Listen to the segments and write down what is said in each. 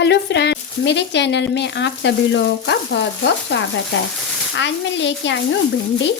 Hello friends, मेरे channel में आप सभी लोगों का बहुत बहुत स्वागत है। आज मैं लेके आई हूँ भिंडी।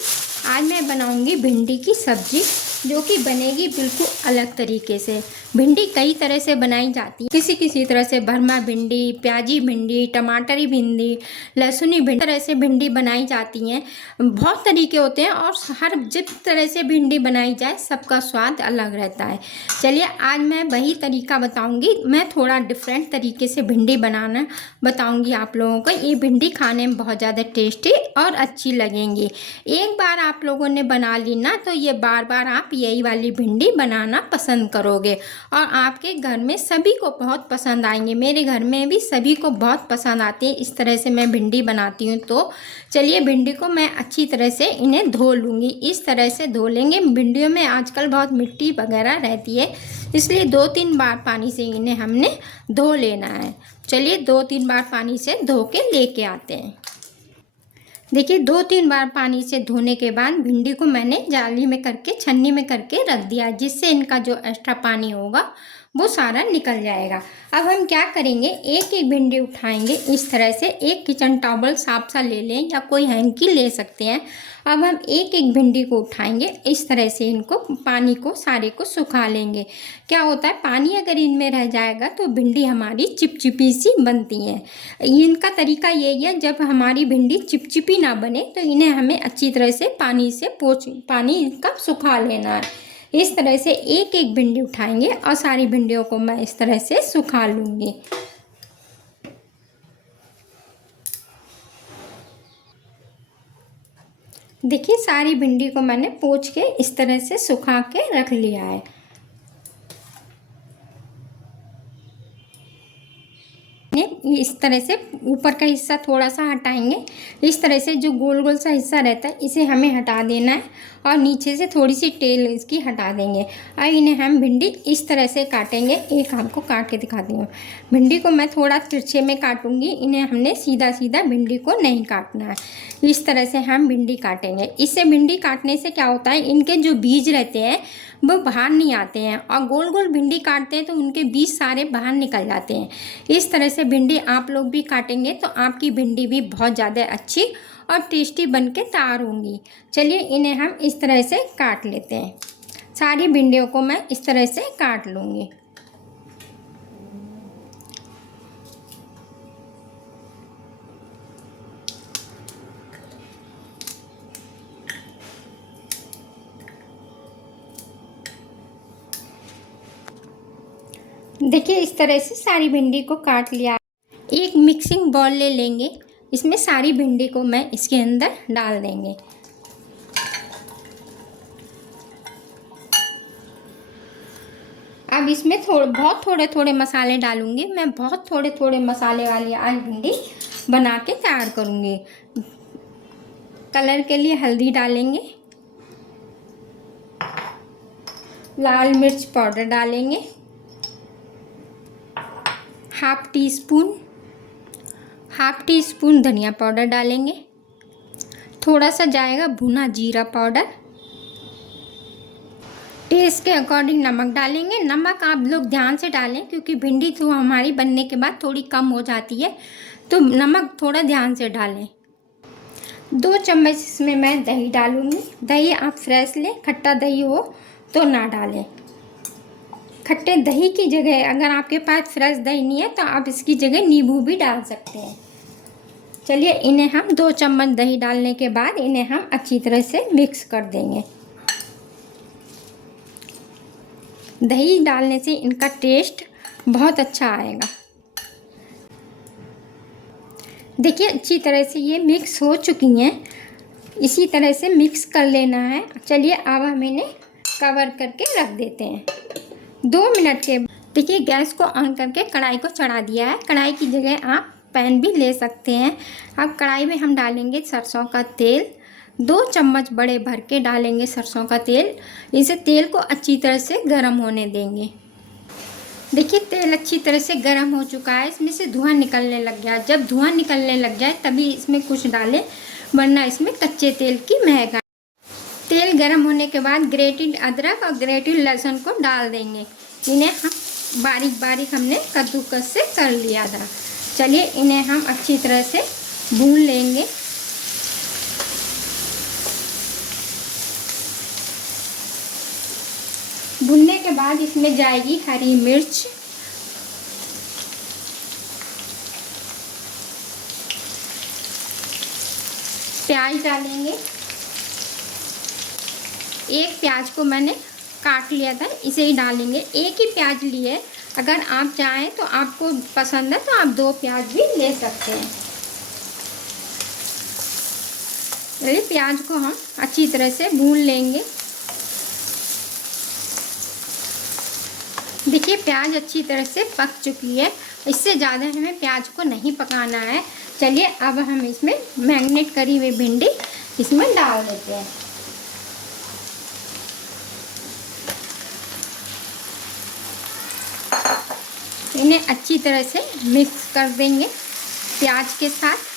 आज मैं बनाऊँगी भिंडी की सब्जी, जो कि बनेगी बिल्कुल अलग तरीके से। भिंडी कई तरह से बनाई जाती है, किसी किसी तरह से भरमा भिंडी, प्याजी भिंडी, टमाटरी भिंडी, लहसुनी भिंडी, तरह से भिंडी बनाई जाती हैं। बहुत तरीके होते हैं और हर जिस तरह से भिंडी बनाई जाए सबका स्वाद अलग रहता है। चलिए आज मैं वही तरीका बताऊंगी। मैं थोड़ा डिफरेंट तरीके से भिंडी बनाना बताऊंगी आप लोगों को। ये भिंडी खाने में बहुत ज़्यादा टेस्टी और अच्छी लगेंगी। एक बार आप लोगों ने बना ली ना, तो ये बार बार आप यही वाली भिंडी बनाना पसंद करोगे और आपके घर में सभी को बहुत पसंद आएंगे। मेरे घर में भी सभी को बहुत पसंद आती है इस तरह से मैं भिंडी बनाती हूँ। तो चलिए भिंडी को मैं अच्छी तरह से इन्हें धो लूँगी। इस तरह से धो लेंगे। भिंडियों में आजकल बहुत मिट्टी वगैरह रहती है, इसलिए 2-3 बार पानी से इन्हें हमने धो लेना है। चलिए 2-3 बार पानी से धो के लेके आते हैं। देखिए 2-3 बार पानी से धोने के बाद भिंडी को मैंने जाली में करके, छन्नी में करके रख दिया, जिससे इनका जो एक्स्ट्रा पानी होगा वो सारा निकल जाएगा। अब हम क्या करेंगे, एक एक भिंडी उठाएंगे इस तरह से। एक किचन टॉवल साफ सा ले लें या कोई हैंकी ले सकते हैं। अब हम एक एक भिंडी को उठाएंगे इस तरह से, इनको पानी को सारे को सुखा लेंगे। क्या होता है, पानी अगर इनमें रह जाएगा तो भिंडी हमारी चिपचिपी सी बनती है। इनका तरीका यही है, जब हमारी भिंडी चिपचिपी ना बने तो इन्हें हमें अच्छी तरह से पानी इनका सुखा लेना है। इस तरह से एक एक भिंडी उठाएंगे और सारी भिंडियों को मैं इस तरह से सुखा लूँगी। देखिए सारी भिंडी को मैंने पोंछ के इस तरह से सुखा के रख लिया है। इस तरह से ऊपर का हिस्सा थोड़ा सा हटाएंगे। इस तरह से जो गोल गोल सा हिस्सा रहता है इसे हमें हटा देना है और नीचे से थोड़ी सी टेल इसकी हटा देंगे। और इन्हें हम भिंडी इस तरह से काटेंगे। एक आपको काट के दिखाती हूँ। भिंडी को मैं थोड़ा तिरछे में काटूंगी, इन्हें हमने सीधा सीधा भिंडी को नहीं काटना है। इस तरह से हम भिंडी काटेंगे। इससे भिंडी काटने से क्या होता है, इनके जो बीज रहते हैं वो बाहर नहीं आते हैं, और गोल गोल भिंडी काटते हैं तो उनके बीज सारे बाहर निकल जाते हैं। इस तरह से भिंडी आप लोग भी काटेंगे तो आपकी भिंडी भी बहुत ज़्यादा अच्छी और टेस्टी बन के तैयार होंगी। चलिए इन्हें हम इस तरह से काट लेते हैं। सारी भिंडियों को मैं इस तरह से काट लूँगी। देखिए इस तरह से सारी भिंडी को काट लिया। एक मिक्सिंग बाउल ले लेंगे, इसमें सारी भिंडी को मैं इसके अंदर डाल देंगे। अब इसमें बहुत थोड़े थोड़े मसाले डालूंगी। मैं बहुत थोड़े थोड़े मसाले वाली आज भिंडी बना के तैयार करूंगी। कलर के लिए हल्दी डालेंगे, लाल मिर्च पाउडर डालेंगे, हाफ टी स्पून धनिया पाउडर डालेंगे, थोड़ा सा जाएगा भुना जीरा पाउडर, टेस्ट के अकॉर्डिंग नमक डालेंगे। नमक आप लोग ध्यान से डालें, क्योंकि भिंडी तो हमारी बनने के बाद थोड़ी कम हो जाती है, तो नमक थोड़ा ध्यान से डालें। 2 चम्मच इसमें मैं दही डालूँगी। दही आप फ्रेश लें, खट्टा दही हो तो ना डालें। खट्टे दही की जगह अगर आपके पास फ्रेश दही नहीं है तो आप इसकी जगह नींबू भी डाल सकते हैं। चलिए इन्हें हम 2 चम्मच दही डालने के बाद इन्हें हम अच्छी तरह से मिक्स कर देंगे। दही डालने से इनका टेस्ट बहुत अच्छा आएगा। देखिए अच्छी तरह से ये मिक्स हो चुकी हैं। इसी तरह से मिक्स कर लेना है। चलिए अब हम इन्हें कवर करके रख देते हैं 2 मिनट के। देखिए गैस को ऑन करके कढ़ाई को चढ़ा दिया है। कढ़ाई की जगह आप पैन भी ले सकते हैं। अब कढ़ाई में हम डालेंगे सरसों का तेल। 2 चम्मच बड़े भर के डालेंगे सरसों का तेल। इसे तेल को अच्छी तरह से गर्म होने देंगे। देखिए तेल अच्छी तरह से गर्म हो चुका है, इसमें से धुआं निकलने लग गया। जब धुआं निकलने लग जाए तभी इसमें कुछ डालें, वरना इसमें कच्चे तेल की महक आए। तेल गर्म होने के बाद ग्रेटेड अदरक और ग्रेटेड लहसुन को डाल देंगे। इन्हें हम बारीक बारीक हमने कद्दूकस से कर लिया था। चलिए इन्हें हम अच्छी तरह से भून लेंगे। भुनने के बाद इसमें जाएगी हरी मिर्च, प्याज डालेंगे। एक प्याज को मैंने काट लिया था, इसे ही डालेंगे। एक ही प्याज लिए, अगर आप चाहें तो आपको पसंद है तो आप 2 प्याज भी ले सकते हैं। चलिए प्याज को हम अच्छी तरह से भून लेंगे। देखिए प्याज अच्छी तरह से पक चुकी है, इससे ज़्यादा हमें प्याज को नहीं पकाना है। चलिए अब हम इसमें मैरिनेट करी हुई भिंडी इसमें डाल देते हैं। इन्हें अच्छी तरह से मिक्स कर देंगे प्याज के साथ।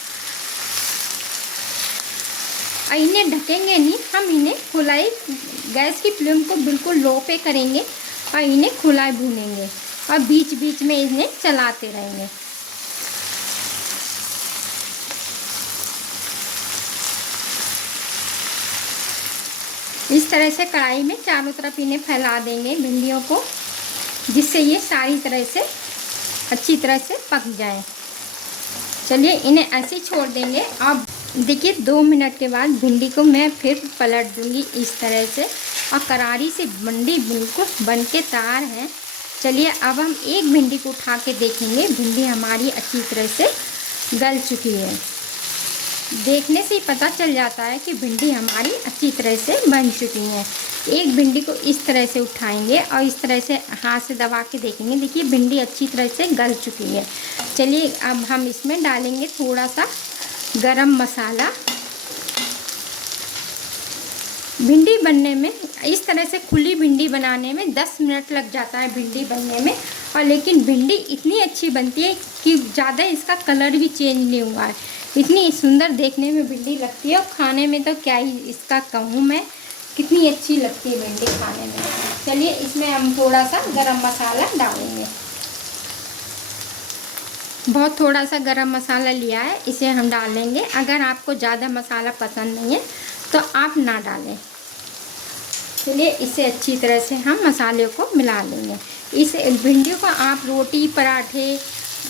इन्हें ढकेंगे नहीं, हम इन्हें खुलाई, गैस की फ्लेम को बिल्कुल लो पे करेंगे और इन्हें खुला भूनेंगे और बीच बीच में इन्हें चलाते रहेंगे। इस तरह से कढ़ाई में चारों तरफ इन्हें फैला देंगे भिंडियों को, जिससे ये सारी तरह से अच्छी तरह से पक जाए। चलिए इन्हें ऐसे ही छोड़ देंगे। अब देखिए 2 मिनट के बाद भिंडी को मैं फिर पलट दूंगी इस तरह से, और करारी से भिंडी बिल्कुल बन के तैयार है। चलिए अब हम एक भिंडी को उठा के देखेंगे। भिंडी हमारी अच्छी तरह से गल चुकी है। देखने से ही पता चल जाता है कि भिंडी हमारी अच्छी तरह से बन चुकी है। एक भिंडी को इस तरह से उठाएंगे और इस तरह से हाथ से दबा के देखेंगे। देखिए भिंडी अच्छी तरह से गल चुकी है। चलिए अब हम इसमें डालेंगे थोड़ा सा गरम मसाला। भिंडी बनने में, इस तरह से खुली भिंडी बनाने में 10 मिनट लग जाता है भिंडी बनने में, और लेकिन भिंडी इतनी अच्छी बनती है कि ज़्यादा इसका कलर भी चेंज नहीं हुआ है। इतनी सुंदर देखने में भिंडी लगती है, और खाने में तो क्या ही इसका कहूँ मैं, कितनी अच्छी लगती है भिंडी खाने में। चलिए इसमें हम थोड़ा सा गरम मसाला डालेंगे। बहुत थोड़ा सा गरम मसाला लिया है, इसे हम डालेंगे। अगर आपको ज़्यादा मसाला पसंद नहीं है तो आप ना डालें। चलिए इसे अच्छी तरह से हम मसाले को मिला लेंगे। इस भिंडियों को आप रोटी, पराठे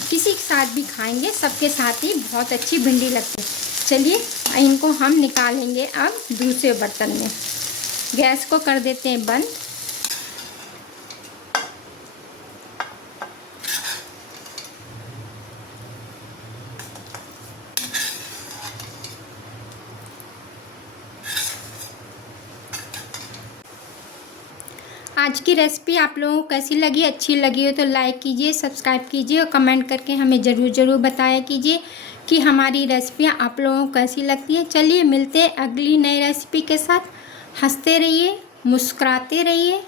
किसी के साथ भी खाएंगे, सबके साथ ही बहुत अच्छी भिंडी लगती है। चलिए इनको हम निकालेंगे अब दूसरे बर्तन में। गैस को कर देते हैं बंद। आज की रेसिपी आप लोगों को कैसी लगी? अच्छी लगी हो तो लाइक कीजिए, सब्सक्राइब कीजिए और कमेंट करके हमें ज़रूर बताया कीजिए कि हमारी रेसिपियाँ आप लोगों को कैसी लगती हैं। चलिए मिलते हैं अगली नई रेसिपी के साथ। हंसते रहिए, मुस्कुराते रहिए।